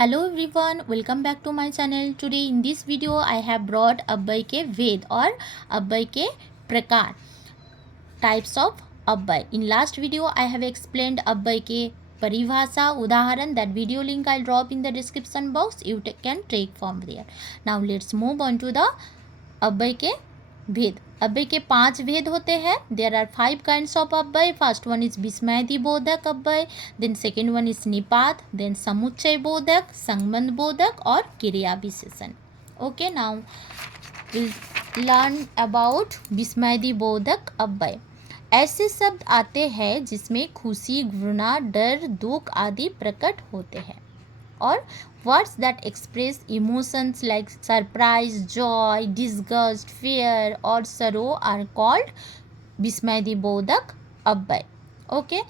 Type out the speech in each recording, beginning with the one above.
Hello everyone, welcome back to my channel. Today in this video I have brought अव्यय के भेद और अव्यय के प्रकार, types of अव्यय. In last video I have explained अव्यय के परिभाषा उदाहरण. That video link I'll drop in the description box. You can take from there. Now let's move on to the अव्यय के भेद. अव्यय के 5 भेद होते हैं. देयर आर 5 काइंड्स ऑफ अव्यय. फर्स्ट वन इज विस्मयादि बोधक अव्यय, देन सेकेंड वन इज निपात, देन समुच्चय बोधक, संबंध बोधक और क्रिया विशेषण. Okay, now will learn about विस्मयादि बोधक अव्यय. ऐसे शब्द आते हैं जिसमें खुशी, घृणा, डर, दुख आदि प्रकट होते हैं. और words that express emotions like surprise, joy, disgust, fear और sorrow are called विस्मयादि बोधक अव्यय. ओके,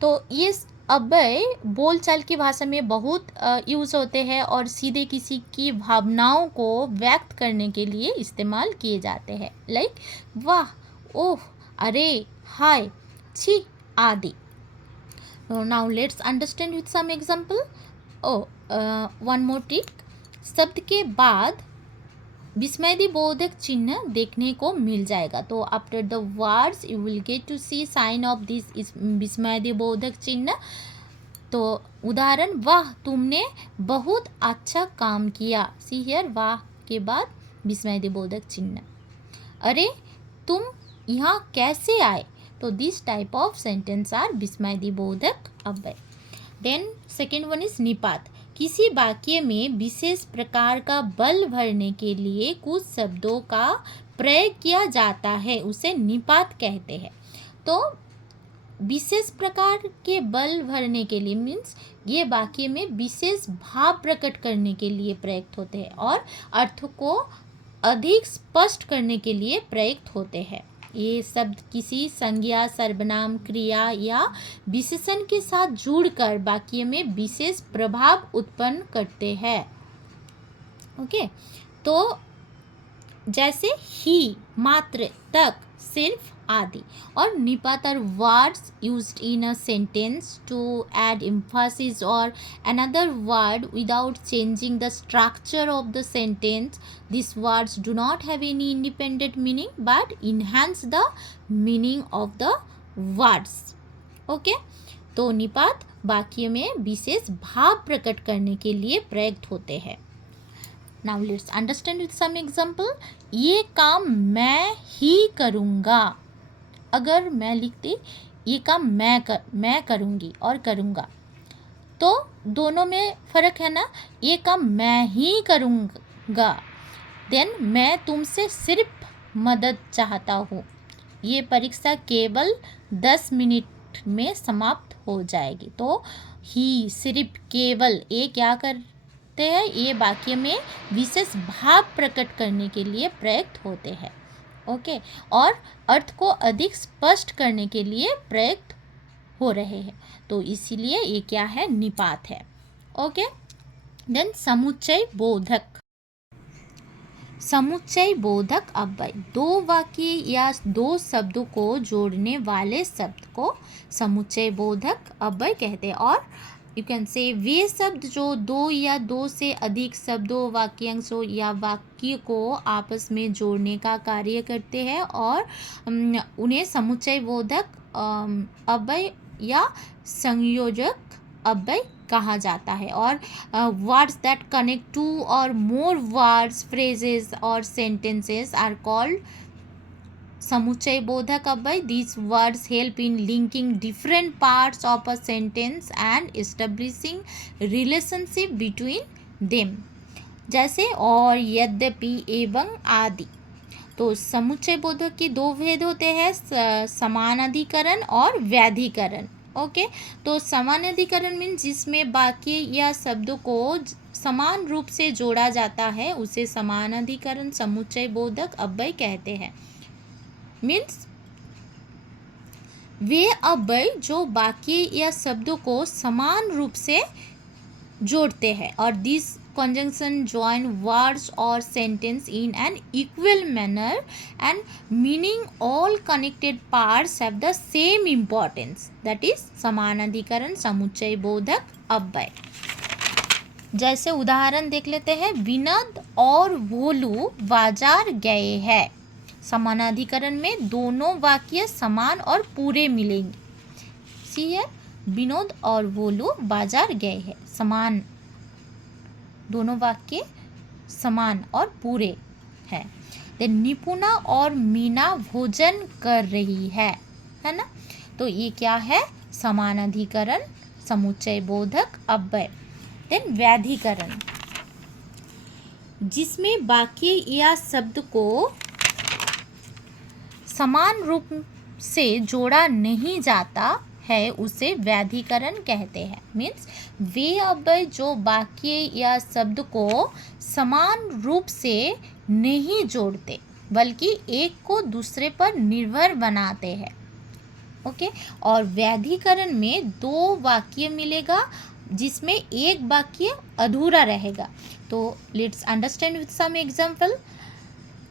तो ये अव्यय बोलचाल की भाषा में बहुत यूज़ होते हैं और सीधे किसी की भावनाओं को व्यक्त करने के लिए इस्तेमाल किए जाते हैं. लाइक वाह, ओह, अरे, हाय, छी आदि. Now let's understand with some example. One more trick. शब्द के बाद विस्मयादि बोधक चिन्ह देखने को मिल जाएगा. तो after the words you will get to see sign of this विस्मयादि बोधक चिन्ह. तो उदाहरण, वाह तुमने बहुत अच्छा काम किया. सी हियर, वाह के बाद विस्मयादि बोधक चिन्ह. अरे तुम यहाँ कैसे आए. तो this type of sentence are विस्मयादि बोधक अव्यय. देन सेकेंड वन इज निपात. किसी वाक्य में विशेष प्रकार का बल भरने के लिए कुछ शब्दों का प्रयोग किया जाता है, उसे निपात कहते हैं. तो विशेष प्रकार के बल भरने के लिए मीन्स ये वाक्य में विशेष भाव प्रकट करने के लिए प्रयुक्त होते हैं और अर्थ को अधिक स्पष्ट करने के लिए प्रयुक्त होते हैं. ये शब्द किसी संज्ञा, सर्वनाम, क्रिया या विशेषण के साथ जुड़कर वाक्य में विशेष प्रभाव उत्पन्न करते हैं. ओके, तो जैसे ही, मात्र, तक, सिर्फ आदि. और निपात are words used in a sentence to add emphasis और another word without changing the structure of the sentence. These words do not have any independent meaning but enhance the meaning of the words. Okay, तो निपात वाक्य में विशेष भाव प्रकट करने के लिए प्रयुक्त होते हैं. Now let's understand with some example. ये काम मैं ही करूँगा. अगर मैं लिखती ये काम मैं करूँगी और करूँगा, तो दोनों में फ़र्क है ना. ये काम मैं ही करूँगा, देन मैं तुमसे सिर्फ मदद चाहता हूँ. ये परीक्षा केवल 10 मिनट में समाप्त हो जाएगी. तो ही, सिर्फ, केवल, ये क्या करते हैं, ये वाक्य में विशेष भाव प्रकट करने के लिए प्रयुक्त होते हैं. ओके, और अर्थ को अधिक स्पष्ट करने के लिए प्रयुक्त हो रहे हैं. तो इसीलिए ये क्या है, निपात है. ओके, देन समुच्चय बोधक. समुच्चय बोधक अव्यय. दो वाक्य या दो शब्दों को जोड़ने वाले शब्द को समुच्चय बोधक अव्यय कहते हैं. और यू कैन से वे शब्द जो दो या दो से अधिक शब्दों, वाक्यांशों या वाक्य को आपस में जोड़ने का कार्य करते हैं और उन्हें समुच्चय बोधक अव्यय या संयोजक अव्यय कहा जाता है. और वर्ड्स दैट कनेक्ट टू और मोर वर्ड्स, फ्रेजेस और सेंटेंसेस आर कॉल्ड समुच्चय बोधक अव्यय. These words help in linking different parts of a sentence and establishing relationship between them. जैसे और, यद्यपि, एवं आदि. तो समुच्चय बोधक के दो भेद होते हैं, समानाधिकरण और व्याधिकरण. ओके, तो समानाधिकरण मीन्स जिसमें वाक्य या शब्दों को समान रूप से जोड़ा जाता है उसे समानाधिकरण समुच्चय बोधक अव्यय कहते हैं. मीन्स वे अव्यय जो वाक्य या शब्दों को समान रूप से जोड़ते हैं. और this conjunction join words or sentence in an equal manner and meaning all connected parts have the same importance. That is समानाधिकरण समुच्चय बोधक अव्यय. जैसे उदाहरण देख लेते हैं, विनोद और भोलू बाजार गए हैं। समानाधिकरण में दोनों वाक्य समान और पूरे मिलेंगे। सी है, विनोद और भोलू बाजार गए हैं, समान, दोनों वाक्य समान और पूरे हैं। देन निपुणा और मीना भोजन कर रही है ना। तो ये क्या है, समानाधिकरण, समुच्चय बोधक, अव्यय। देन व्याधिकरण, जिसमें वाक्य या शब्द को समान रूप से जोड़ा नहीं जाता है उसे व्याधिकरण कहते हैं। मीन्स वे अव्यय जो वाक्य या शब्द को समान रूप से नहीं जोड़ते बल्कि एक को दूसरे पर निर्भर बनाते हैं। ओके, और व्याधिकरण में दो वाक्य मिलेगा जिसमें एक वाक्य अधूरा रहेगा। तो let's understand with some example.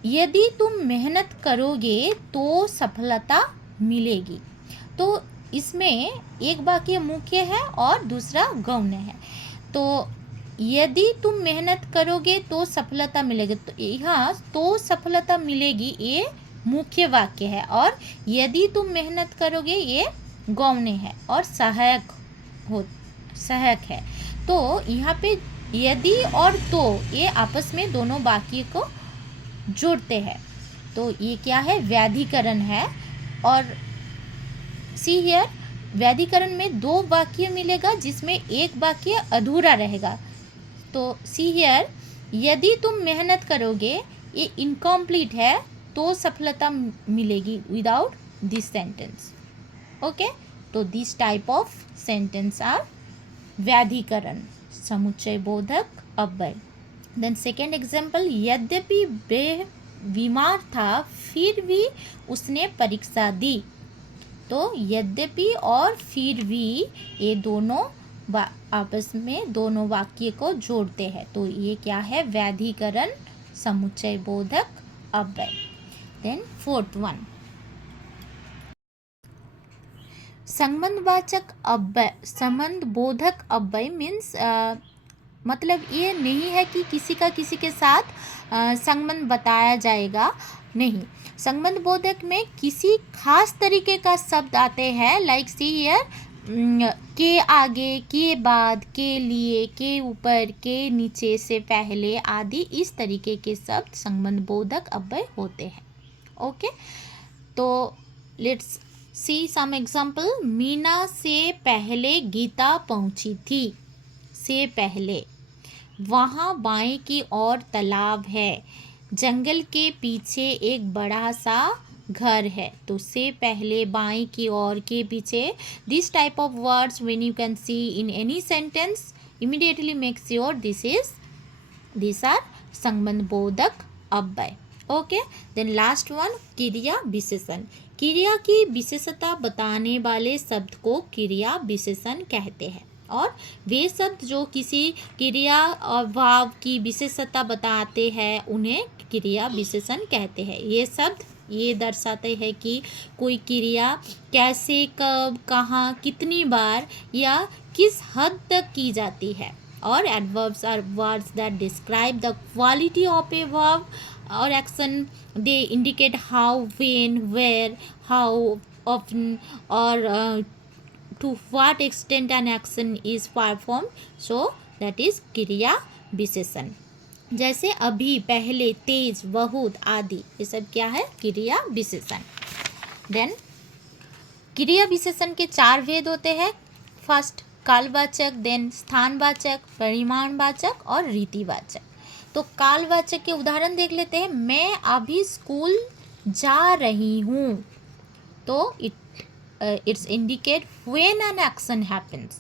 यदि तुम मेहनत करोगे तो सफलता मिलेगी। तो इसमें एक वाक्य मुख्य है और दूसरा गौण है। तो यदि तुम मेहनत करोगे तो सफलता मिलेगी, तो यहाँ तो सफलता मिलेगी ये मुख्य वाक्य है, और यदि तुम मेहनत करोगे ये गौण है और सहायक है। तो यहाँ पे यदि और तो ये आपस में दोनों वाक्य को जोड़ते हैं। तो ये क्या है, व्याधिकरण है। और सी हियर, व्याधिकरण में दो वाक्य मिलेगा जिसमें एक वाक्य अधूरा रहेगा। तो सी हियर, यदि तुम मेहनत करोगे ये इनकम्प्लीट है तो सफलता मिलेगी विदाउट दिस सेंटेंस। ओके, तो this type of sentence are व्याधिकरण, समुच्चय बोधक, अव्यय। देन सेकेंड एग्जाम्पल, यद्यपि वे बीमार था फिर भी उसने परीक्षा दी। तो यद्यपि और फिर भी ये दोनों आपस में दोनों वाक्य को जोड़ते हैं। तो ये क्या है, व्याधिकरण, समुच्चय बोधक, अव्यय। देन फोर्थ वन, संबंधवाचक अव्यय, संबंध बोधक अव्यय मीन्स मतलब ये नहीं है कि किसी का किसी के साथ संबंध बताया जाएगा, नहीं। संबंध बोधक में किसी खास तरीके का शब्द आते हैं, लाइक सी हियर, के आगे, के बाद, के लिए, के ऊपर, के नीचे, से पहले आदि इस तरीके के शब्द संबंध बोधक अव्यय होते हैं। ओके, तो let's see some example. Meena से पहले गीता पहुंची थी। से पहले, वहाँ बाएं की ओर तालाब है, जंगल के पीछे एक बड़ा सा घर है। तो से पहले, बाएं की ओर, के पीछे, this type of words when you can see in any sentence immediately make sure this are संबंध बोधक अव्यय। ओके, देन लास्ट वन, क्रिया विशेषण। क्रिया की विशेषता बताने वाले शब्द को क्रिया विशेषण कहते हैं, और वे शब्द जो किसी क्रिया और भाव की विशेषता बताते हैं उन्हें क्रिया विशेषण कहते हैं। ये शब्द ये दर्शाते हैं कि कोई क्रिया कैसे, कब, कहाँ, कितनी बार या किस हद तक की जाती है। और adverbs are words that describe the quality of a verb or action. They indicate how, when, where, how often, or to what extent an action is performed. So that is क्रिया विशेषण। जैसे अभी, पहले, तेज, बहुत आदि, ये सब क्या है, क्रिया विशेषण। देन क्रिया विशेषण के चार भेद होते हैं। फर्स्ट कालवाचक, देन स्थानवाचक, परिमाणवाचक और रीतिवाचक। तो कालवाचक के उदाहरण देख लेते हैं। मैं अभी स्कूल जा रही हूँ। तो it's indicate when an action happens,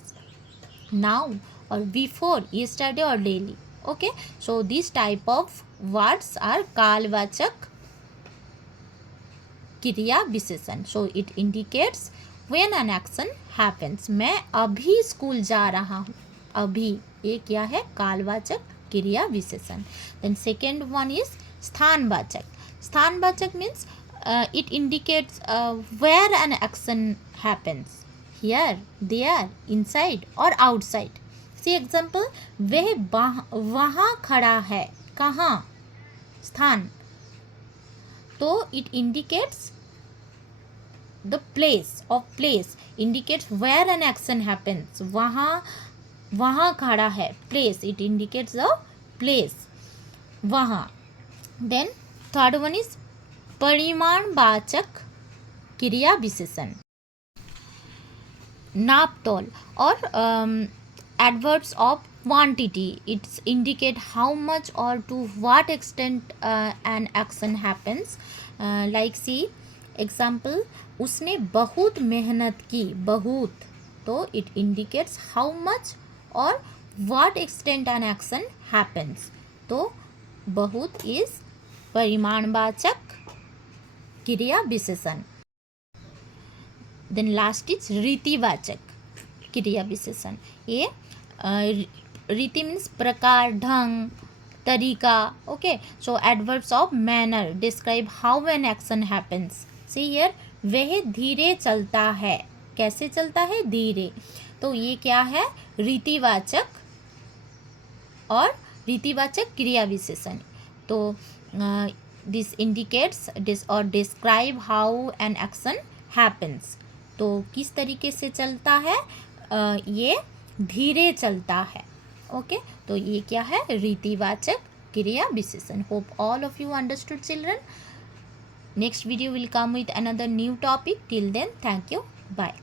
now or before, yesterday or daily. Okay, so this type of words are kalvachak kriya विशेषण. So it indicates when an action happens. मैं अभी स्कूल जा रहा हूँ। अभी, ये क्या है, कालवाचक क्रिया विशेषण। Then second one is स्थानवाचक. स्थानवाचक means it indicates where an action happens, here, there, inside or outside. See example, वह वहाँ खड़ा है, कहाँ, स्थान, तो it indicates the place, of place indicates where an action happens, वहाँ खड़ा है, place, it indicates the place, वहाँ. देन थर्ड वन इज परिमाणवाचक क्रिया विशेषण. नापतोल और adverbs of quantity, it's indicate how much or to what extent an action happens. Like see example, उसने बहुत मेहनत की, बहुत, तो it indicates how much or what extent an action happens. तो बहुत is परिमाणवाचक क्रिया विशेषण. देन लास्ट इज रीतिवाचक क्रिया विशेषण. ये रीति मीन्स प्रकार, ढंग, तरीका. Okay, so adverbs of manner describe how an action happens. See here, वह धीरे चलता है, कैसे चलता है, धीरे. तो ये क्या है, रीतिवाचक और रीतिवाचक क्रिया विशेषण. तो दिस इंडिकेट्स और describe how an action happens. तो किस तरीके से चलता है, ये धीरे चलता है. ओके, तो ये क्या है, रीतिवाचक क्रिया विशेषण. Hope all of you understood children. Next video will come with another new topic. Till then, thank you, bye.